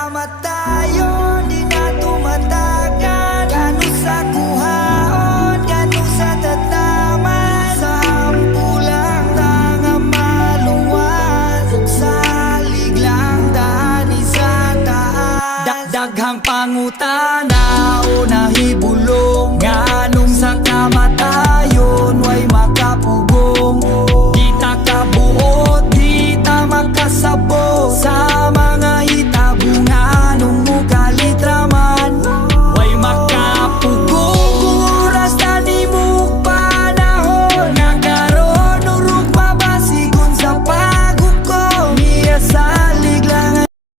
salamat tayo, di na tumatagal. Gano sa kuhaon, gano sa tataman. Sa ampulang tanga maluwas, ug salig lang daan sa taas. Daghang pangutan